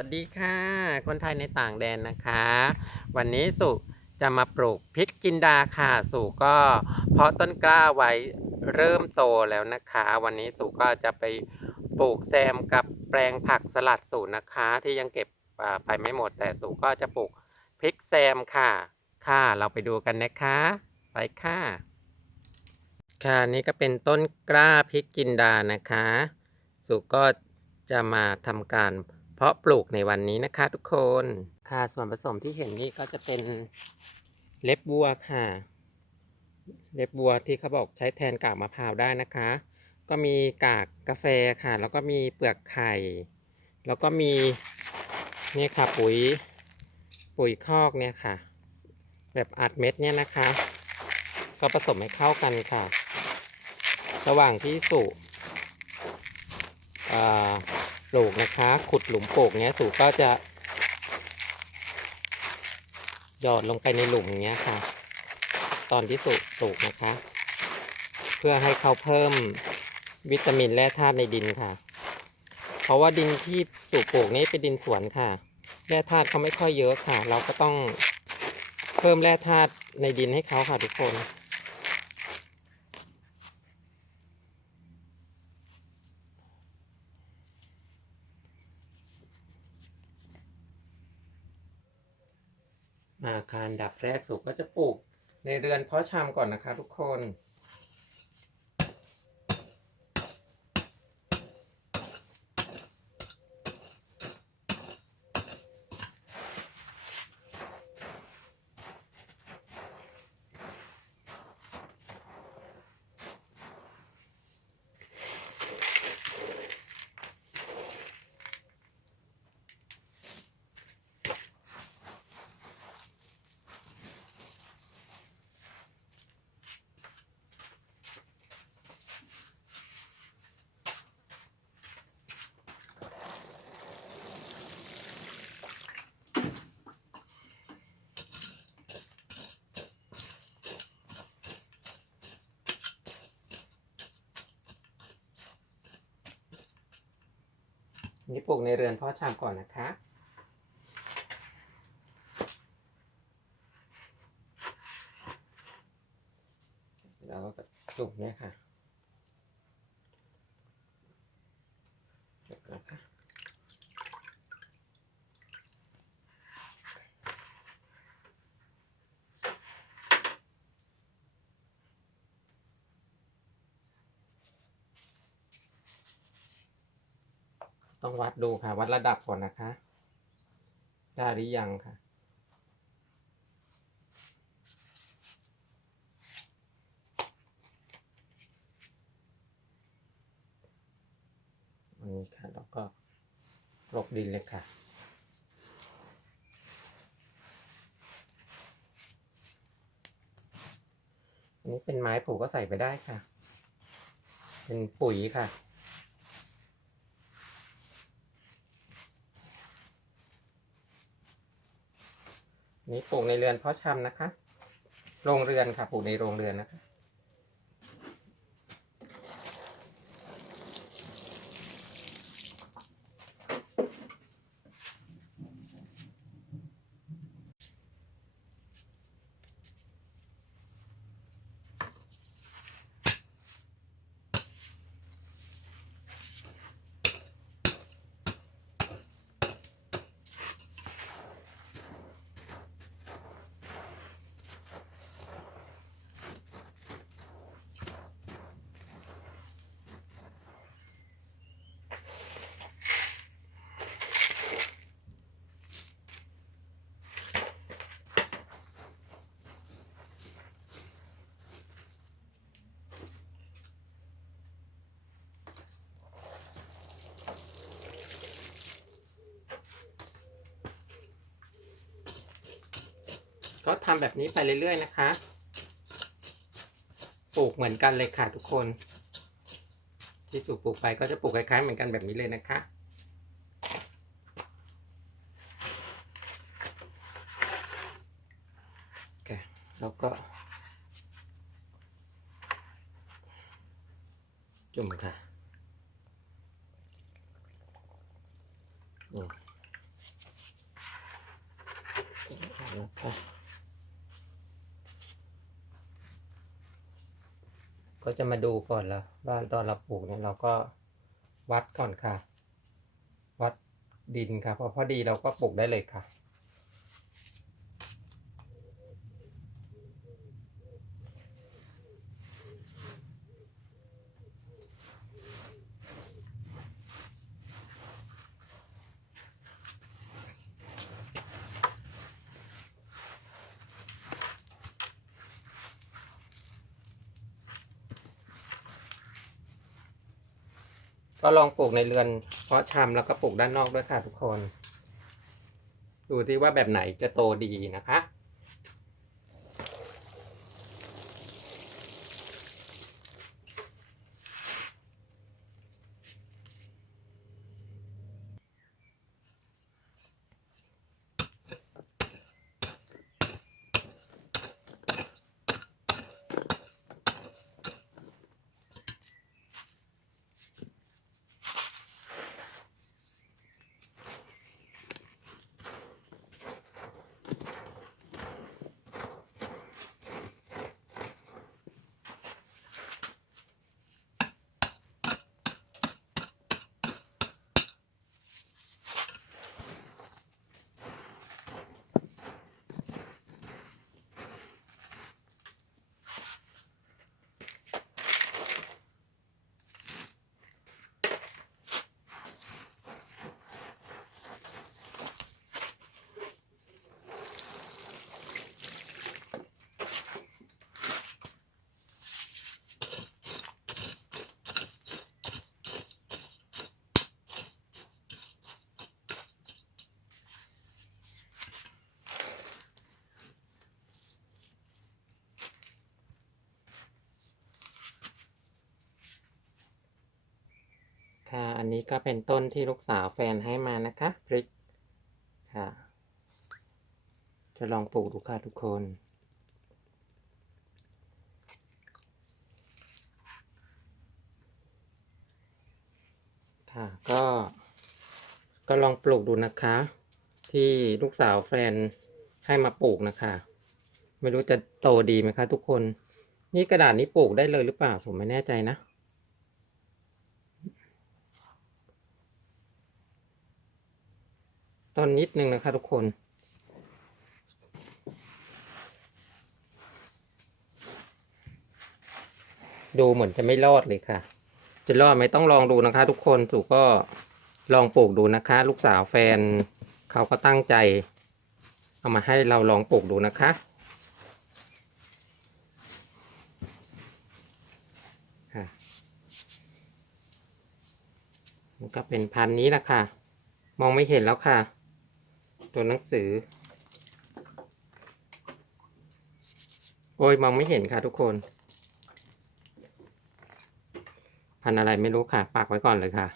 สวัสดีค่ะ คนไทยในต่างแดนนะคะ วันนี้สุจะมาปลูกพริกจินดาค่ะ สุก็เพาะต้นกล้าไว้เริ่มโตแล้วนะคะ วันนี้สุก็จะไปปลูกแซมกับแปลงผักสลัดสูนะคะ ที่ยังเก็บอ่าไปไม่หมด แต่สุก็จะปลูกพริกแซมค่ะ ค่ะเราไปดูกันนะคะ ไปค่ะ ค่ะนี่ก็เป็นต้นกล้าพริกจินดานะคะ สุก็จะมาทำการเพาะปลูกในวันนี้นะคะทุกคน ค่ะส่วนผสมที่เห็นนี่ก็จะเป็นเล็บวัวค่ะ เล็บวัวที่เขาบอกใช้แทนกากมะพร้าวได้นะคะ ก็มีกากกาแฟค่ะ แล้วก็มีเปลือกไข่ แล้วก็มีนี่ค่ะปุ๋ยปุ๋ยคอกเนี่ยค่ะ แบบอัดเม็ดเนี่ยนะคะ ก็ผสมให้เข้ากันค่ะ ระหว่างที่สุอ่า ปลกนะคะ ขุดหลุมปลกเนี้ยสุก็จะหยอดลงไปในหลุมเงี้ยค่ะ ตอนที่สุปลูกนะคะ เพื่อให้เขาเพิ่มวิตามินแร่ธาตุในดินค่ะ เพราะว่าดินที่สุปลูกนี้เป็นดินสวนค่ะแร่ธาตุเขาไม่ค่อยเยอะค่ะ เราก็ต้องเพิ่มแร่ธาตุในดินให้เขาค่ะทุกคน มาคาร ดับแรกสุกก็จะปลูกในเรือนเพาะชำก่อนนะคะทุกคน นี่ปลูกในเรือนพ่อชามก่อนนะคะ แล้วก็จุ่มเนี่ยค่ะจุ่มนะคะ ต้องวัดดูค่ะ วัดระดับก่อนนะคะ ได้หรือยังค่ะ อันนี้ค่ะ แล้วก็ลบดินเลยค่ะอันนี้เป็นไม้ผูกก็ใส่ไปได้ค่ะ เป็นปุ๋ยค่ะ นี่ปลูกในเรือนเพาะชำนะคะ โรงเรือนค่ะ ปลูกในโรงเรือนนะคะ ก็ทำแบบนี้ไปเรื่อยๆนะคะ ปลูกเหมือนกันเลยค่ะทุกคน ที่สุปลูกไปก็จะปลูกคล้ายๆเหมือนกันแบบนี้เลยนะคะโอเคแล้วก็ จุ่มค่ะนี่นะคะ ก็จะมาดูก่อนละว่าตอนเราปลูกเนี่ยเราก็วัดก่อนค่ะ วัดดินค่ะพอพอดีเราก็ปลูกได้เลยค่ะ ก็ลองปลูกในเรือน เพาะชำแล้วก็ปลูกด้านนอกด้วยค่ะทุกคน ดูที่ว่าแบบไหนจะโตดีนะคะ ค่ะ อันนี้ก็เป็นต้นที่ลูกสาวแฟนให้มานะคะพริกค่ะ จะลองปลูกดูค่ะทุกคนค่ะก็ก็ลองปลูกดูนะคะ ที่ลูกสาวแฟนให้มาปลูกนะคะ ไม่รู้จะโตดีไหมคะทุกคน นี่กระดาษนี้ปลูกได้เลยหรือเปล่าผมไม่แน่ใจนะ ต้นนิดนึงนะคะทุกคน ดูเหมือนจะไม่รอดเลยค่ะ จะรอดไหมต้องลองดูนะคะ ทุกคนสุก็ลองปลูกดูนะคะ ลูกสาวแฟนเขาก็ตั้งใจ เอามาให้เราลองปลูกดูนะคะมันก็เป็นพันนี้แหละค่ะ มองไม่เห็นแล้วค่ะ ตัวหนังสือ โอ้ยมองไม่เห็นค่ะทุกคน พันอะไรไม่รู้ค่ะ ปากไว้ก่อนเลยค่ะ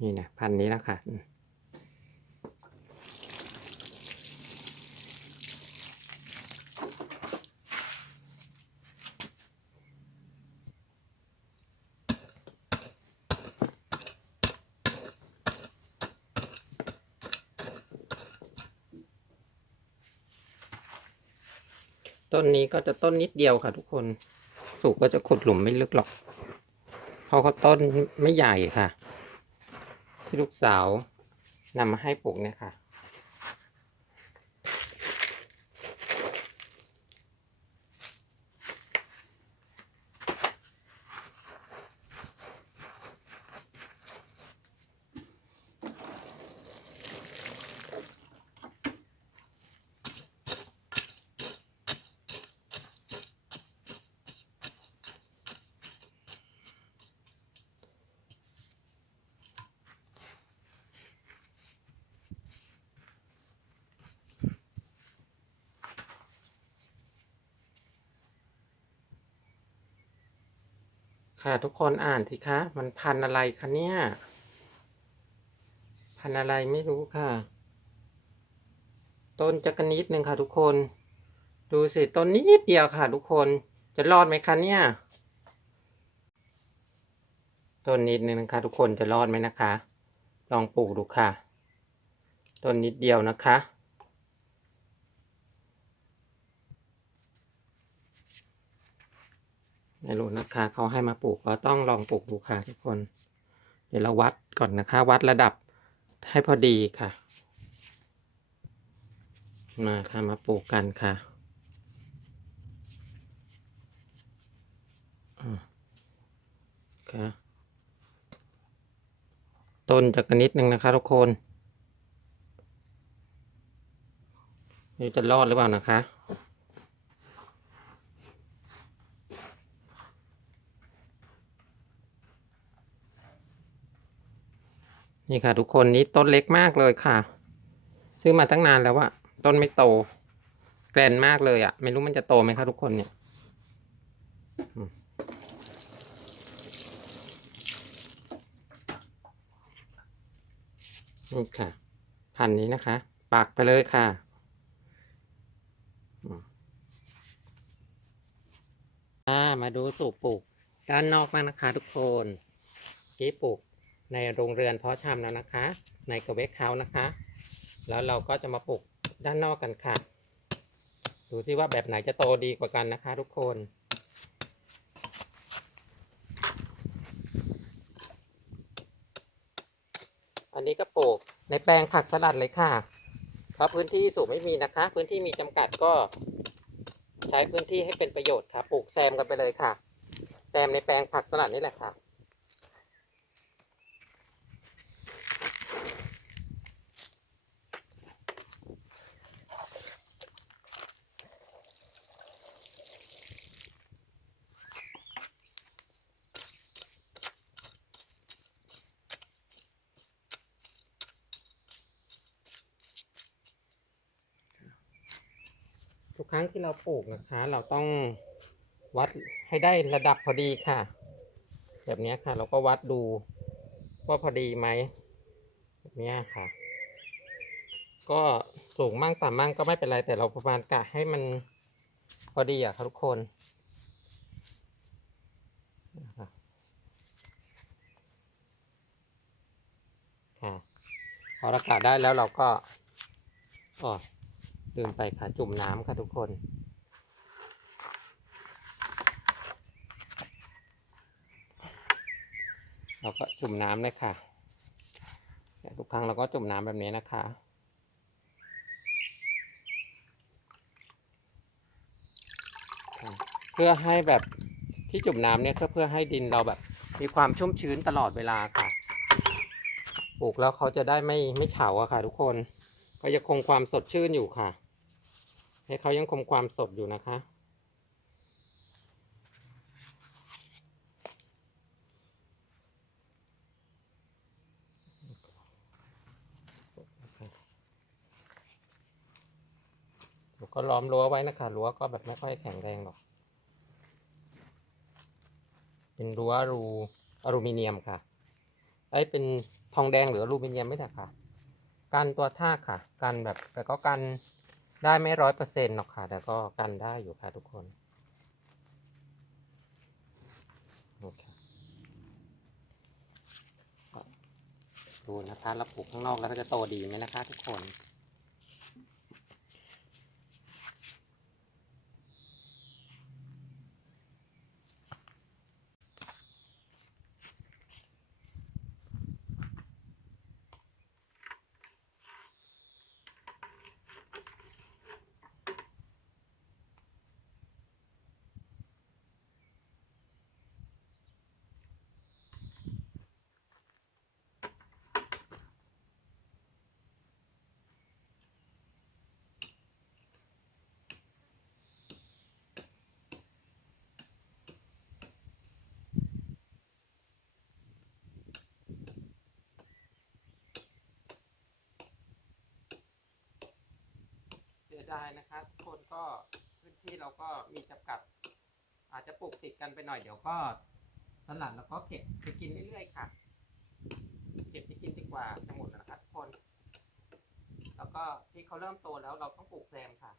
นี่นะพันนี้แล้วค่ะ ต้นนี้ก็จะต้นนิดเดียวค่ะทุกคน สุกก็จะขุดหลุมไม่ลึกหรอก เพราะเขาต้นไม่ใหญ่ค่ะ ที่ลูกสาวนำมาให้ปลูกเนี่ยค่ะ ค่ะทุกคนอ่านสิคะ มันพันอะไรคะเนี่ย พันอะไรไม่รู้ค่ะ ต้นจักรนิดหนึ่งค่ะทุกคน ดูสิต้นนิดเดียวค่ะ ทุกคนจะรอดไหมคะเนี่ย ต้นนิดนึงนะคะทุกคนจะรอดไหมนะคะ ลองปลูกดูค่ะ ต้นนิดเดียวนะคะ ไม่รู้นะคะเขาให้มาปลูกก็ต้องลองปลูกดูค่ะทุกคน เดี๋ยวเราวัดก่อนนะคะ วัดระดับให้พอดีค่ะ มาค่ะมาปลูกกันค่ะค่ะต้นจากกันนิดนึงนะคะทุกคนนี่จะรอดหรือเปล่านะคะ นี่ค่ะ ทุกคนนี้ต้นเล็กมากเลยค่ะ ซื้อมาตั้งนานแล้วอะต้นไม่โต แกรนมากเลยอะไม่รู้มันจะโตไหมคะทุกคนเนี่ยนี่ค่ะ พันนี้นะคะ ปักไปเลยค่ะมามาดูสูบปลูกด้านนอกบ้างนะคะทุกคนกี้ปลูก ในโรงเรือนเพาะชำแล้วนะคะ ในกระเวกเฮานะคะ แล้วเราก็จะมาปลูกด้านนอกกันค่ะ ดูซิว่าแบบไหนจะโตดีกว่ากันนะคะ ทุกคนอันนี้ก็ปลูกในแปลงผักสลัดเลยค่ะ เพราะพื้นที่สูงไม่มีนะคะ พื้นที่มีจำกัดก็ ใช้พื้นที่ให้เป็นประโยชน์ค่ะ ปลูกแซมกันไปเลยค่ะ แซมในแปลงผักสลัดนี่แหละค่ะ รั้งที่เราปลูกนะคะ เราต้องวัดให้ได้ระดับพอดีค่ะ แบบนี้ค่ะ เราก็วัดดูว่าพอดีไหมแบบนี้ค่ะ ก็สูงมั่งต่ำมั่งก็ไม่เป็นไรแต่เราประมาณกะให้มันพอดีอะค่ะทุกคนค่ะพอเรากะได้แล้วเราก็อ๋อ ลืมไปค่ะจุ่มน้ำค่ะทุกคน เราก็จุ่มน้ำเลยค่ะทุกครั้งเราก็จุ่มน้ำแบบนี้นะคะเพื่อให้แบบที่จุ่มน้ำเนี่ยก็เพื่อให้ดินเราแบบ มีความชุ่มชื้นตลอดเวลาค่ะ ปลูกแล้วเขาจะได้ไม่ไม่เฉาอะค่ะทุกคน ก็ยังคงความสดชื่นอยู่ค่ะ ให้เขายังคงความสดอยู่นะคะ ก็ล้อมรั้วไว้นะคะรั้วก็แบบไม่ค่อยแข็งแรงหรอก เป็นรั้วรูอลูมิเนียมค่ะไอ้เป็นทองแดงหรืออลูมิเนียมไม่ใช่ค่ะ กันตัวท่าค่ะ กันแบบแต่ก็กันได้ไม่ร้อยเปอร์เซ็นต์หรอกค่ะ แต่ก็กันได้อยู่ค่ะทุกคนโอเคดูนะคะแล้วปลูกข้างนอกแล้วก็จะโตดีไหมนะคะ ทุกคน สียดายนะครับคนก็พื้นที่เราก็มีจำกัด อาจจะปลูกติดกันไปหน่อยเดี๋ยวก็สลัดแล้วก็เก็บไปกินเรื่อยๆค่ะ เก็บไปกินดีกว่าจะหมดแล้วนะครับคน แล้วก็ที่เขาเริ่มโตแล้วเราต้องปลูกแซมค่ะ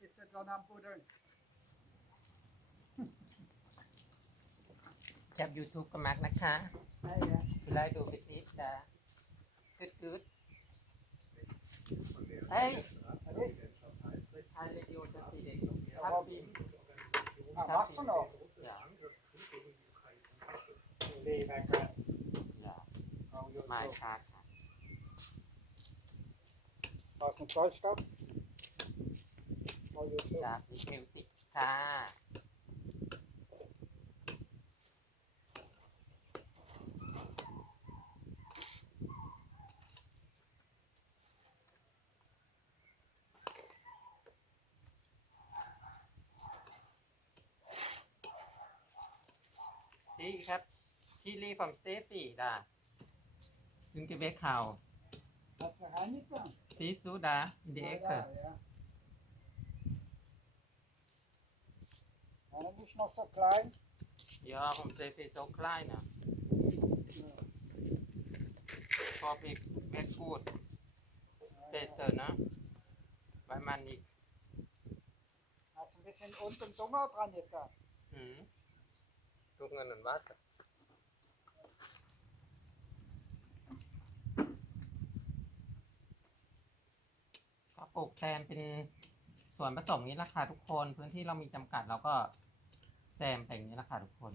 Is het dan aan poeder? แคป YouTube ก็มักนะคะ Nee, hè. ไล่ดูไปสิจ้ากึดกึดเฮ้ย Dat is. ทายเรดิโอจะสีเด็ก Ja, ทับ wat- บิน Ah, wacht er nog. อย่า Nee, wij gaan. อย่า Oh, joh, ไม่ joh. ชาร์จค่ะ Als een thuisstad. Oh, joh, joh. จากนิมิวสิกค่ะ Sie, ich habe Chili vom Steffi da. Sind Gewächshau. Dat is hij niet dan. Siehst du da in die Oh, Ecke? ja, ja. En dan is nog zo klein. Ja, vom Steffi so kleiner. Ja. Hoffe ich, wird gut. Besser, ne? Weil man nicht. Hij is een beetje unten dunkel dran jetzt da. Hm. Du งิน und Wasser. ก็ปลูกแซมเป็น ส่วนผสมนี้แหละค่ะทุกคน พื้นที่เรามีจำกัดเราก็แซมไปอย่างนี้แหละค่ะทุกคน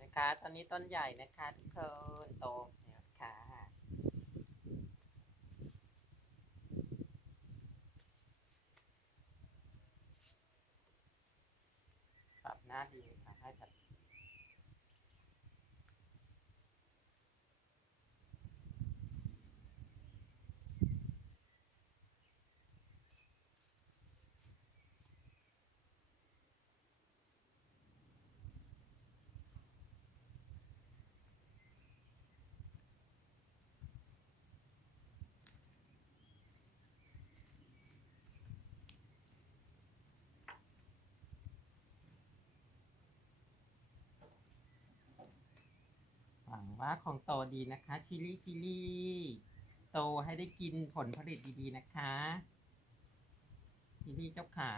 นะคะตอนนี้ต้นใหญ่นะคะทุกคนโตเนี่ยค่ะ ปรับหน้าดีค่ะให้แบบห ว่าคงโตดีนะคะ ชิลี่ชิลี่โตให้ได้กินผลผลิตดีๆนะคะ ชิลี่เจ้าขา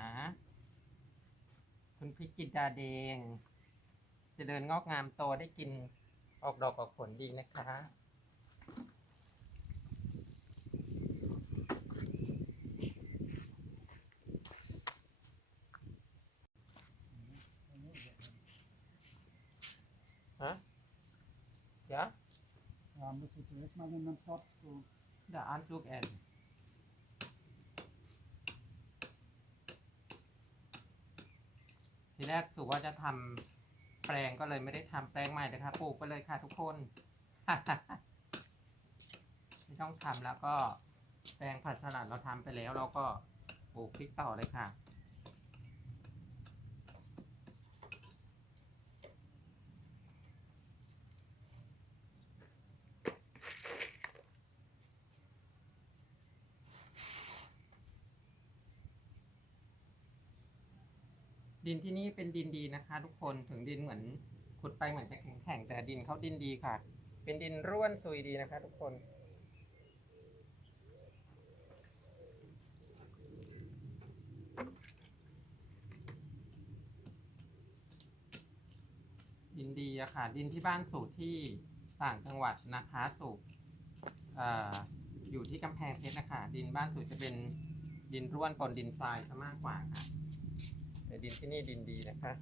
คุณพริกกินดาแดงจะเดินงอกงามโตได้กินออกดอกออกผลดีนะคะ ฮะเดี๋ยว Jetzt maar in een pot doen. เดี๋ยวอ่านลูกแอนทีแรกสุว่าจะทำแปลงก็เลยไม่ได้ทำแปลงใหม่เลยค่ะปลูกไปเลยค่ะทุกคน ไม่ต้องทำแล้วก็แปลงผัดสลัดเราทำไปแล้วเราก็ปลูกพริกต่อเลยค่ะ ดินที่นี่เป็นดินดีนะคะ ทุกคนถึงดินเหมือนขุดไปเหมือนจะแข็งแข็งแต่ดินเขาดินดีค่ะ เป็นดินร่วนซุยดีนะคะ ทุกคนดินดีอะค่ะ ดินที่บ้านสูตรที่ต่างจังหวัดนะคะสูตรเอ่ออยู่ที่กำแพงเพชรนะคะดินบ้านสูตรจะเป็นดินร่วนปนดินทรายซะมากกว่าค่ะ ในดินที่นี่ดินดีนะคะ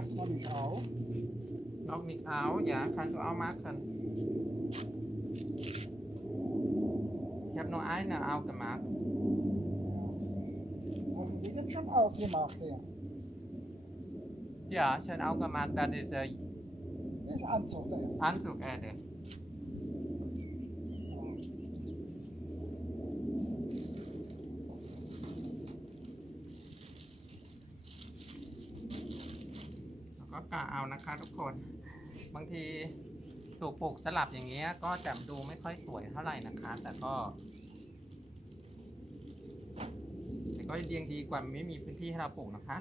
Erstmal nicht auf. Noch nicht auf, ja, kannst du auch machen. Ich habe nur eine aufgemacht. Also die wird schon aufgemacht hier. Ja, schon auch gemacht. Das ist äh, Das ist Anzug da. Anzugerde. แล้วก็กะเอานะคะทุกคน บางทีสูบปลูกสลับอย่างเงี้ยก็จะดูไม่ค่อยสวยเท่าไหร่นะคะ แต่ก็ แต่ ก็ยังดีกว่าไม่มีพื้นที่ให้เราปลูกนะคะ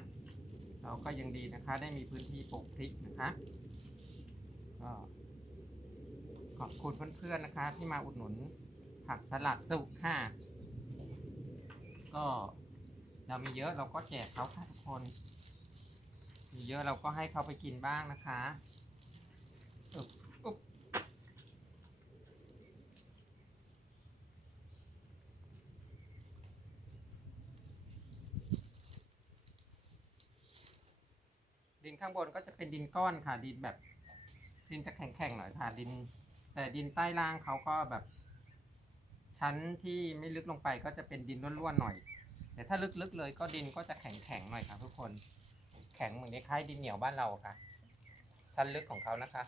เราก็ยังดีนะคะ ได้มีพื้นที่ปลูกพริกนะคะก็ขอบคุณเพื่อนๆนะคะ ที่มาอุดหนุนผักสลัดสุกค่ะก็เรามีเยอะเราก็แจกเขาค่ะทุกคน มีเยอะเราก็ให้เขาไปกินบ้างนะคะอุ๊บอุ๊บดิน ข้างบนก็จะเป็นดินก้อนค่ะดินแบบดินจะแข็งๆหน่อยค่ะดิน แต่ดินใต้ล่างเขาก็แบบ ชั้นที่ไม่ลึกลงไปก็จะเป็นดินร่วนๆหน่อย แต่ถ้าลึกๆเลยก็ดินก็จะแข็งๆหน่อยค่ะทุกคน แข็งเหมือนคล้ายดินเหนียวบ้านเราค่ะ ชั้นลึกของเขานะคะ